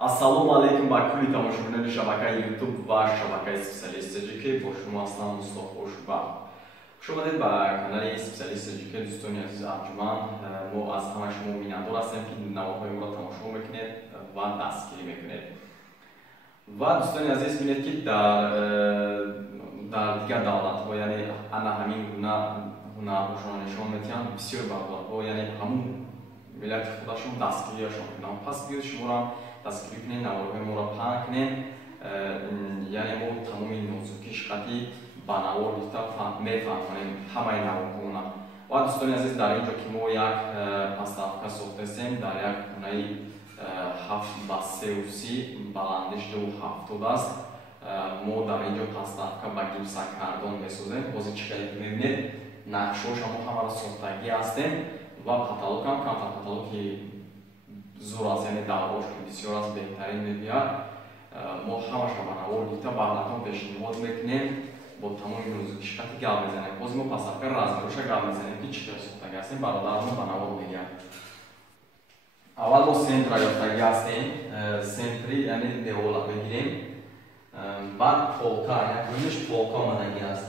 Ассалому алейкум ба кулли тамошобинони шабакаи YouTube ва шабакаи Специалист SJK. Бо шумо ҳастам Мустофо Хушбахт. Хуш омадед ба канали Специалист SJK. дӯстони азиз анҷуман, мо аз ҳама шумо миннатдор ҳастем ки навоҳоимро тамошо мекунед ва дастгирӣ мекунед. Ва дӯстони азиз бинед ки дар дигар давлатҳо, яъне ана ҳамин гуна ҳунарҳошон нишон медиҳанд бисёр бардорҳо, яъне ҳамун миллати худашон дастгириашон кунанд. Пас биёд шуморо дастгирӣ кунед, навораҳоиморо паҳн кунед, яъне мо тамоми нозуки шиқати ба навор гирифта мефаҳмонем ҳамаи навораҳоно. Ва дӯстони азиз, дар ин ҷо ки мо як пастафка сохтастем дар як хонаи 7 ба 3 баландиш 270 аст. мо дар ин ҷо пастафка ба гипсокардон месозем. Ҳозир чӣ кардем мебинед, нақшҳоша мо ҳамаро сохтагӣ ҳастем ва каталогам камтар каталоги зур аст, яъне даврош ки бисёр аст, беҳтарин мебиҳад. мо ҳамаша ба навор гирифта бардатон пешниҳод мекунем, бо тамоми нозуки шиқати гап мезанем. ҳозир мо пастафка размероша гап мезанем ки чӣ кадar сохтагӣ ҳастем, бародармо ба навор мегӯяд. аввал мо сентра ёфтагӣ ҳастем, сентри яъне девола мегирем. баъд полка, поиниш полка омадагӣ аст,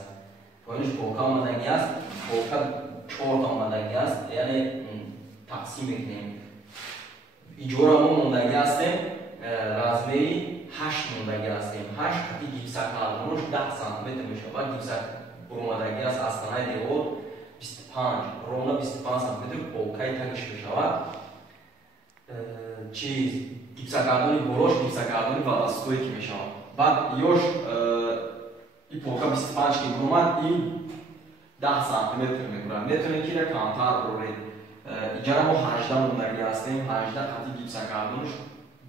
поиниш полка омадагӣ аст, полка 4 омадагӣ аст, яъне тақсим мекунем. иҷора мо мондагӣ ҳастем, размери 8 мондагӣ ҳастем. 8 қати гипсокардонаш 10 см мешавад. гипсокормадагӣ аст аз танаи девор 25, ровно 25 см полкаи тагиш мешавад. чиз гипсокардони болош гипсокардони вадастое ки мешавад. баъд ёш и полка 25 ки меомад, ин 10 см мебурад. метавонед ки ра камтар буред. иҷора мо 18 мондагӣ ҳастем, 18 қати гипсокардонаш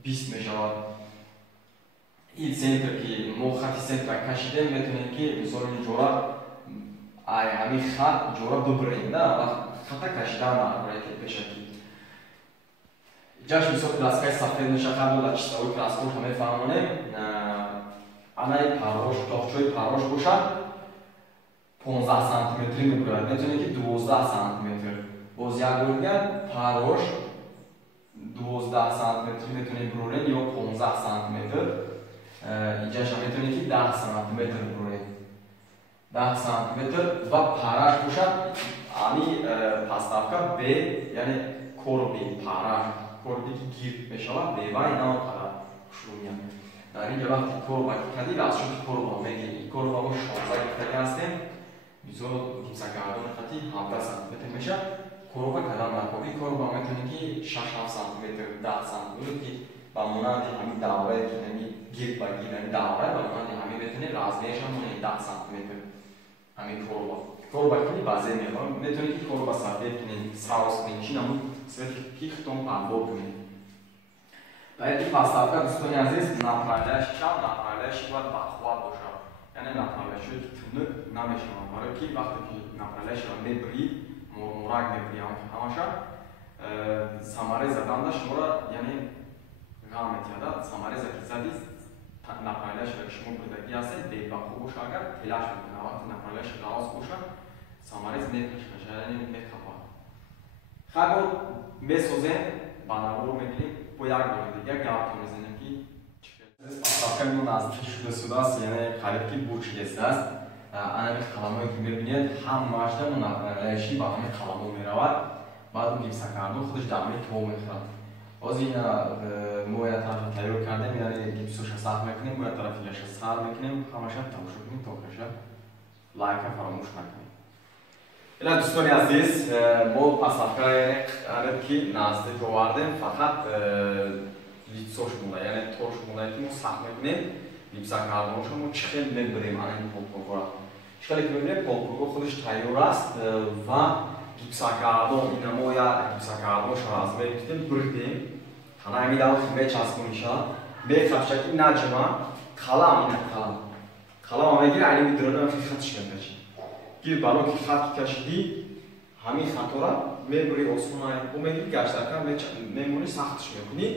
20 мешавад. ин сентр ки мо хати сентра кашидем, метавонед ки мисол иҷора ҳамин хат иҷора бибуред, на хата кашидан набуред пешакӣ. иҷаш мисол краскаи сафед мешахад, мо дар чистовои краскоша мефаҳмонем. анаи парош, тоғчаи парош бошад 15 см мебурад, метавонед ки 12 см. боз як бор дигар парош 12 см метавонед буроред ё 15 см. иҷаша метавонед ки 10 см буроред, 10 см ва параш бошад ами пастафка б, яъне корби параш, корби ки гирд мешавад, бевай нав қадар хушрӯя. дар ин ҷо вақти корба кардӣ, аз шоки корба мегирӣ. корба мо 16 гирифтагӣ ҳастем, мисол гипсокардони хати 17 см мешавад. корба кадам накоби, корба метавонед ки 6 см, 10 см ки ба монанди ҳамин давраи ки ҳамин гирд ба гирд ҳамин давра ба монанди ҳамин метавонед размерша монанди 10 см ҳамин корба. корба ки баъзе меҳам метавонед ки корба сафед кунед, саус кунед, чин ҳамун свети ки хитон пардор кунед. байди пастафка дӯстони азиз, направляш чам, направляши бояд бахват бошад, яъне направляши ки тунук намешавад, барои ки вақте ки направляшро мебурӣ, мурак мебурӣ ҳамаша, самаре заданда шуморо яъне ғам метиҳад. самареза ки зади направляшро ки шумо бурдагӣ ҳастед бебаху боша, агар телаш мекунад, вақте направляши ғавз бошад самарез мекашкаша, яъне мекапад. хабо месозем, ба навор мегирем, бо як бори дигар гапто мезанем ки пастафка мо наздики шудааст, яъне қариб ки буч гестааст. анами қаламое ки мебинед ҳамаашда мо направляши ба ҳамин қаламо меравад. баъд он гипсокардон худаш даъмаи то мехӯрад. ҳозир мо як тарафа тайёр кардем, яъне гипсоша сахт мекунем, бо як тарафи яша сар мекунем, ҳамаша тамошо кунем то каша. лайка фаромӯш накунем. ина дӯстони азиз, мо пастафкаи ки наздик овардем, фақат лицош монда, яъне тош монда ки мо сахт мекунем. гипсокардонша мо чӣ хел мебурем ани полпургоро. чӣ хеле ки мебурем, полпурго худаш тайёр аст ва гипсокардон, ина мо як гипсокардонша размер гирифтем, бурдем, тана ҳамин давр ки мечаспониша, мехапша ки наҷма, қалам, ина қалам. қалама мегири, айни мидрони ҳамин хатиш мекаши. гир бано ки хат ки кашидӣ, ҳамин хатора мебури осмона бо мегири гаштака мемони сахтиш мекунӣ.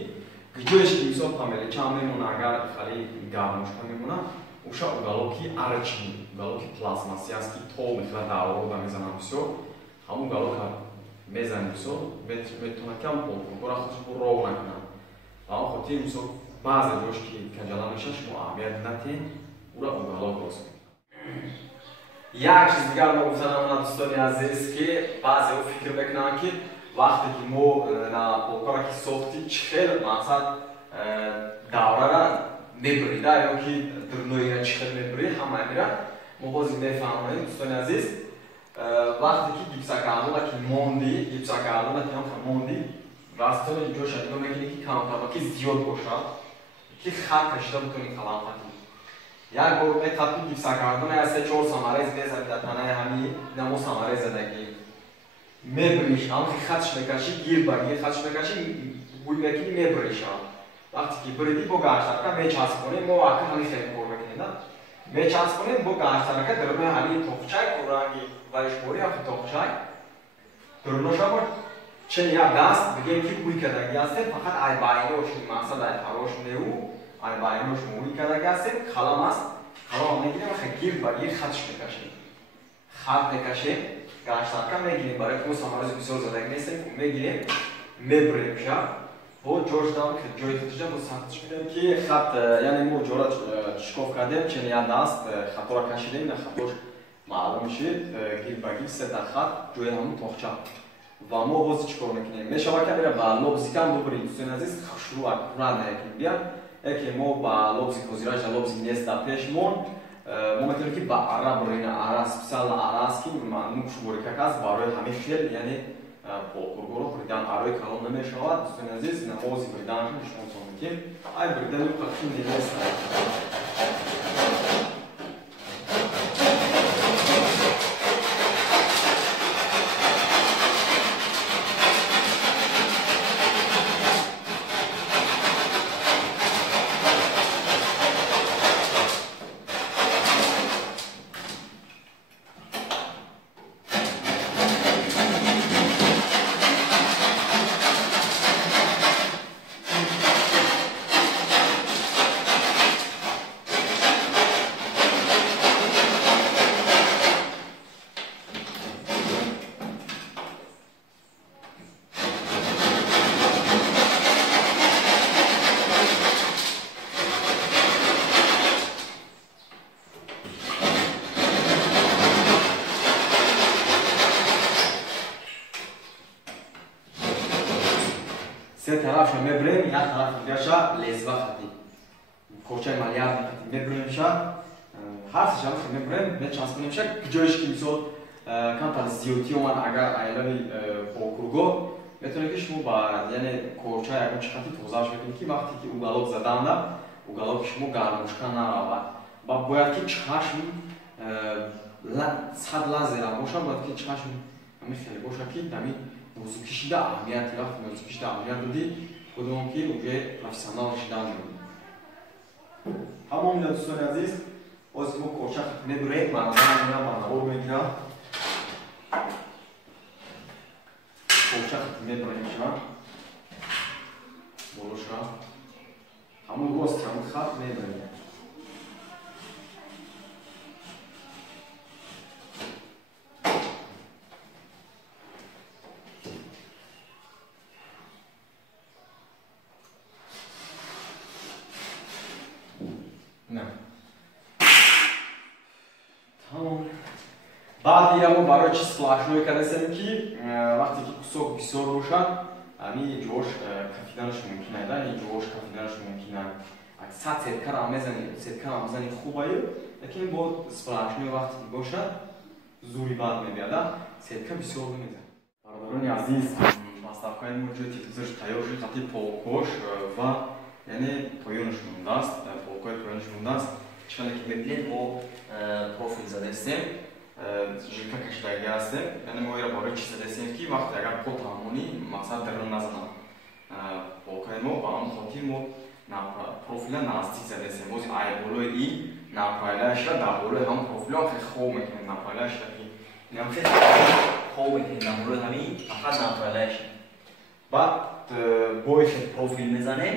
ҷоеш ки мисол памели чам мемона, агар хали гармошка мемона, уша уголоки арчни, уголоки пластмасси аст ки то мехӯрад, даврода мезанам всё, ҳамун уголока мезанем, мисол метавонад ки ҳам полпургоро худаш ров накунад. اما خاطر مثلا بعضی جاش که کنجالا میشه شما اهمیت ندین او را اونجا درست کنید. یک چیز دیگر ما گفتم دوستان عزیز که بعضی او فکر بکنن که وقتی که ما na پولکا که ساختی چخیل مقصد دوره را میبریده یا که درنوی را چخیل میبری همه میره ما بازی میفهمونیم دوستان عزیز وقتی که گیپسا کردن که موندی گیپسا کردن که هم موندی راستون اینجا شد نگاه میکنی که کم طبقه زیاد باشه که خط کشیده بکنی کلام خطی یک بار به تطبیق گیپسا کردن از 3-4 ساماریز بزنید در تنه همین نمو ساماریز زدگی میبریش هم که خطش میکشی گیر بگیر خطش میکشی بوی میکنی میبریش وقتی که بریدی با گشترکه میچسبونی ما واقعا همین خیلی کار بکنید میچسبونیم با گشترکه درونه همین تخچه رنگی ولیش بوری هم تخچه درونه شما چه یک دست بگیم که بوی کردگی هستیم فقط ای باینوش مقصد ای تراش نیو ای باینوش موی کردگی هستیم خلام است خلام میگیریم و گیر بگیر خطش میکشیم خط میکشیم گشترکه میگیریم برای که ساماریز بسیار زدگی نیستیم میگیریم میبریم شب با جوش دارم که جوی خطش با سختش میدیم که خط یعنی ما جورا شکاف کردیم چه یک دست خط را کشیدیم خطش معلوم میشید گیر بگیر سه تا خط جوی همون تخچه و ما باز چیکار میکنیم میشود که میره با لوبزی کم ببریم دوستان عزیز شروع قرآن نکنیم بیان که ما با لوبزی کوزیراش لوبزی نیست در پیشمون ما میتونیم که با عرب برین عرب سپیسال عرب که معلوم شماری که هست برای همه خیل یعنی پولکورگورو بریدن عربی کلام نمیشود دوستان عزیز نمازی بریدن شما میکنیم ای بریدن رو خطی نیست سه طرف میبریم یک طرف دیگرش لزوه خطی کوچه مالیات خطی میبریمش هر سه طرف میبریم میچسبونیمش جایش که مثلا کم تا زیادی اومد اگر ایلامی پولکورگو میتونه که شما با یعنی کوچه یکم خطی توضیحش بکنید که وقتی که اوگالوب زدن اوگالوب شما گرموشکن نرود و باید که چشم صد لحظه باشه باید که چشم همین خیلی باشه که دمی موضوع کشیده اهمیتی وقتی موضوع کشیده اهمیت دادی کدوم که اونجا پروفسیونال شدن دادی همون دوستان عزیز باز ما کوچه خط میبریم منظور میگیرم کوچه خط میبریم شما بولو شما همون راست همون خط میبریم بعد دیگه ما برای چی سپلاشنوی کردیم که وقتی که کسوک بسیار روشن همی جوش کفیدنش ممکنه ده این جوش کفیدنش ممکنه اگه صد سرکر هم میزنید خوبه لیکن با سپلاشنوی وقتی که باشه زوری بعد میبیاده سرکر بسیار میزنه برادران عزیز مصطفقای موجود تیتوزش تیار شد خطی پولکوش و یعنی پایونش مونده است پولکوی پایونش مونده است چون که میبینید ما پروفیل زده استیم жилка кашидагӣ ҳастем яъне мо ира бораи чӣ задастем ки вақте агар по таъммунӣ мақсад дарон назанам волқаи мо ба ҳамон хотир мо профила наздик задастем бози ай болои ин направляешра дар болои ҳамон профилон хеле хоб мекунем направляешра ки инам хеле хоб мекунем дар болои ҳамин фақат направляешра баъд бои хеле профил мезанем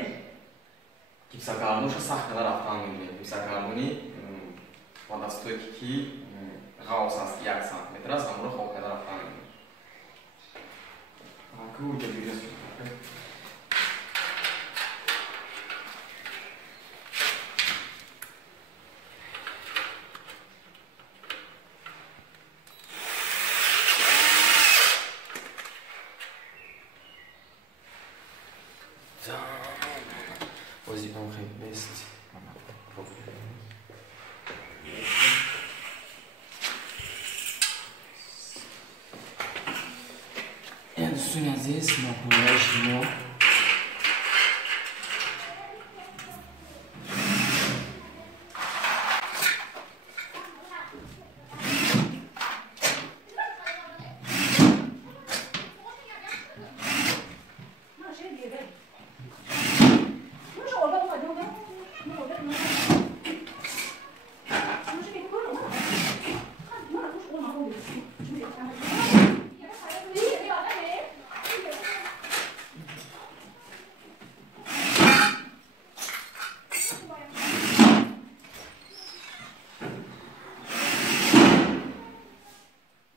гипсокардонша сахт када рафтан мебинем гипсокардонӣ ба дастое ки غاوس است 1 سانتیمتر است همون رو خوب کدر افغان می‌کنیم. کجا دیگه است؟ ҳозир он хеле бест دوستان عزیز ما پروژه شما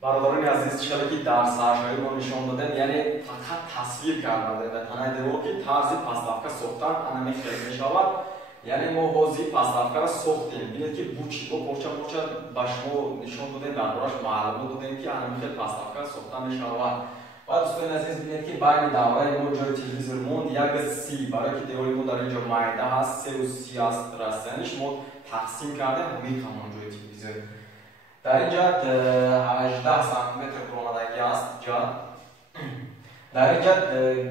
برادران عزیز چقدر که در سرشایی ما نشان دادن یعنی فقط تصویر کردن و تنها دیوار که طرز پستافکا ساختن انمی خیلی میشود یعنی ما حوزی پستافکا را ساختیم ببینید که بوچی با پرچه به شما نشان دادیم دربارش معلومات دادیم که انمی خیلی پستافکا ساختن میشود و دوستان عزیز ببینید که بین دوره ما جای تلویزیون موند یک سی برای که دیواری ما در اینجا مایده هست 3 و 30 است رستنش ما تقسیم کردیم همین همان جای تلویزیون در اینجا 18 سانتیمتر برآمدگی است جا در اینجا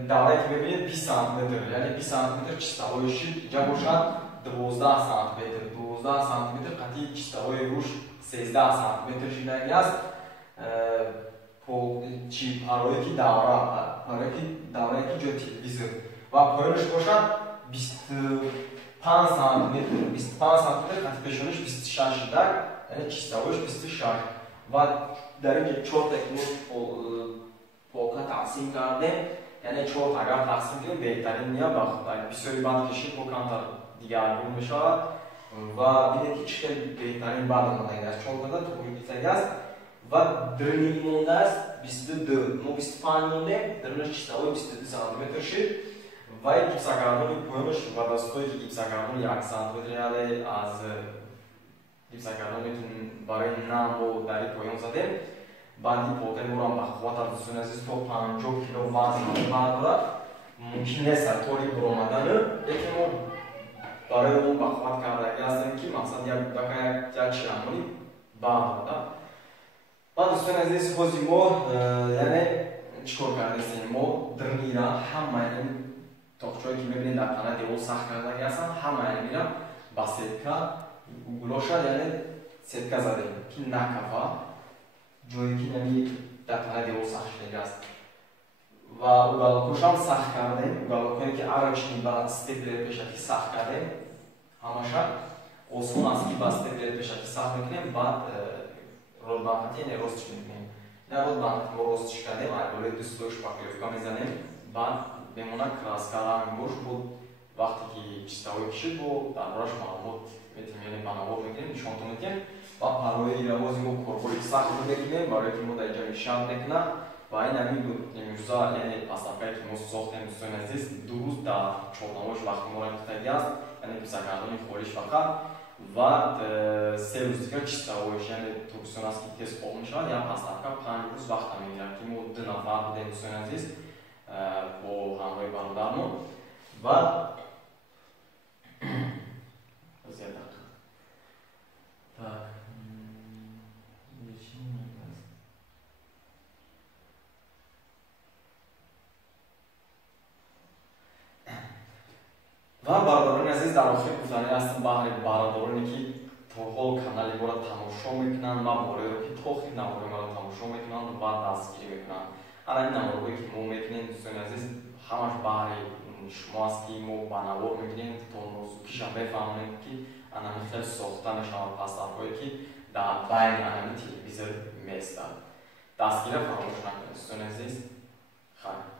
دوره که ببینید 20 سانتیمتر یعنی 20 سانتیمتر چیسته‌هایش اینجا باشد 12 سانتیمتر 12 سانتیمتر قطعی چیسته‌های روش 13 سانتیمتر شدنی است چی پروایی که دوره که جای تلویزیون و پایانش باشد 25 سانتیمتر قطعی پیشانش 26 شدن یعنی چیسته‌هایش 26 و در اینجا 4 تا پولکا تقسیم کردیم یعنی 4 تا اگر تقسیم کنیم بهترین میاد بسیاری بند کشید با کمتر دیگرگون بشود و ببینید که چقدر بهترین بند آمده است 4 تا توی است و درنی مونده است 22 ما 25 مونده درنش چیسته‌های 22 سانتیمتر شد و این گیپسگردان پایانش و دستگاهی که گیپسگردان 1 سانتیمتر یعنی از گیپسگردان میتونیم برای نم و دری پایان زدیم بندی پولکای ما را بخوات از دوستان عزیز تا 50 کیلو وزن بردارد ممکن نیست در طوری برآمدن یکی ما برای اون بخوات کردگی هستیم که مقصد یک چرمانی بردارد بعد دوستان عزیز حوزی ما یعنی چکار کردیم ما درنی را همه این تاقچه‌هایی که میبینید در تنه دیوار سخت کردگی هستن همه این را با سیتکا گلوشا یعنی سیتکا زدیم که نکفا جایی که نمی در تنه دیوار سخت شده است و اوگالاکوش هم سخت کردیم اوگالاکوی که عرچنی بعد استپلر پیشکی سخت کردیم همشا آسان است که با استپلر پیشکی سخت میکنیم بعد رول بانکتی یعنی رستش میکنیم نه رول بانکتی ما رستش کردیم اگه دوست دوش پاکلیفکا میزنیم بعد بمونه کراسکالا میبوش بود وقتی که چیسته‌های کشید بود دربارش معلومات میتونیم یعنی بنابر میکنیم نشان میدیم و پروایی روازی ما کورکوری سخت رو بگیریم برای که ما در اینجا نشان بکنم و این همین بود امروزا یعنی پستافکایی که ما ساختیم دوستان عزیز دو روز در چهارنامه‌اش وقتی ما را گرفتگی است یعنی گیپسگردانی خالیش فقط و 3 روز دیگه چیسته‌هایش یعنی توکسیون است که تست خوب میشود یا پستافکا 5 روز وقت میگیره که ما 2 نفر بودیم دوستان عزیز با همراه برادرمون و و برادران عزیز در آخر گفتنی هستم برای برادرانی که تا حال کانال ما را تماشا میکنن و باره رو که تا خیلی نماره ما را تماشا میکنن و دستگیری میکنن حالا این نماره که ما میکنیم دوستان عزیز همش برای شما است که ما بنوار میکنیم تا موضوعیش هم بفهمونیم که انمی خیلی ساختن شما پستافکایی که در بین انمی تلویزیون میستن دستگیری فراموش نکنید دوستان عزیز خیلی